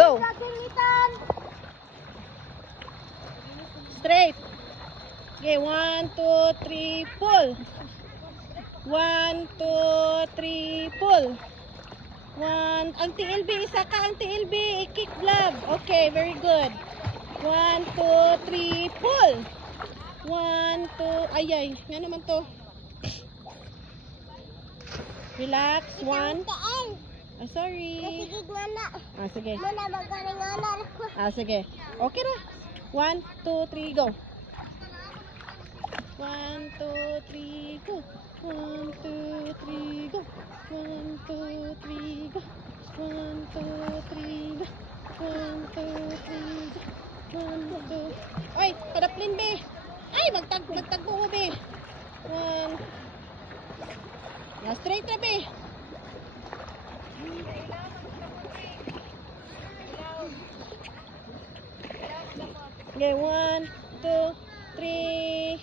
Go. Straight. Okay, 1, 2, 3, pull. 1, 2, 3, pull. 1, ang TLB, isa ka ang TLB, kick glove. Okay, very good. 1, 2, 3, pull. 1, 2, ay, nga naman to. Relax, 1. Sorry. Sige. Sige. Okay na. 1, 2, 3, go. 1, 2, 3, go. 1, 2, 3, go. 1, 2, 3, go. 1, 2, 3, go. 1, 2, 3, go. 1, 2. Oy, kadaplin be. Ay, magtagbo mo be. 1. Na straight na be. Okay, 1, 2, 3.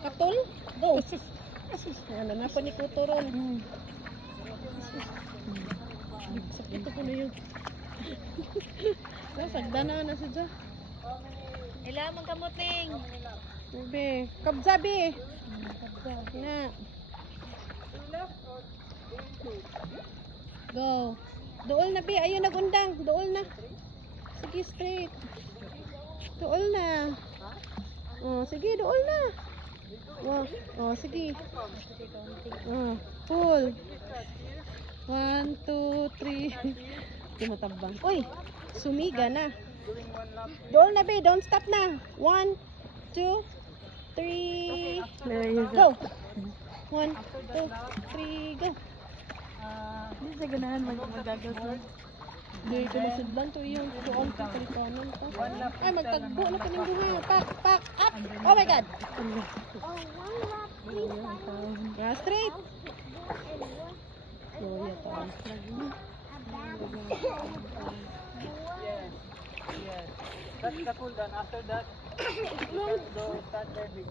Katul? Go. Ano na po ni Kuturon. Sakit ako na yun. Sagda na siya. Ilang magkamuting. Sabi, kabsabi. Na. Go. Dool na, be. Ayun, nagundang. Dool na. Sige, straight. Dool na. Oh, sige, dool na. Oh, sige. Pull. 1, 2, 3. Tumatabang. Uy, sumiga na. Dool na, be. Don't stop na. 1, 2, 3. Go. 1, 2, 3, go. Hindi sa ganahan magagas na. Hindi ko na sidlan to yung doon ko kalikanan to. Ay, magtagbo na kaning buhay. Pack, up. Oh my God. Straight. Oh, yeah, to. Yes. That's the cool down. After that, go start diving.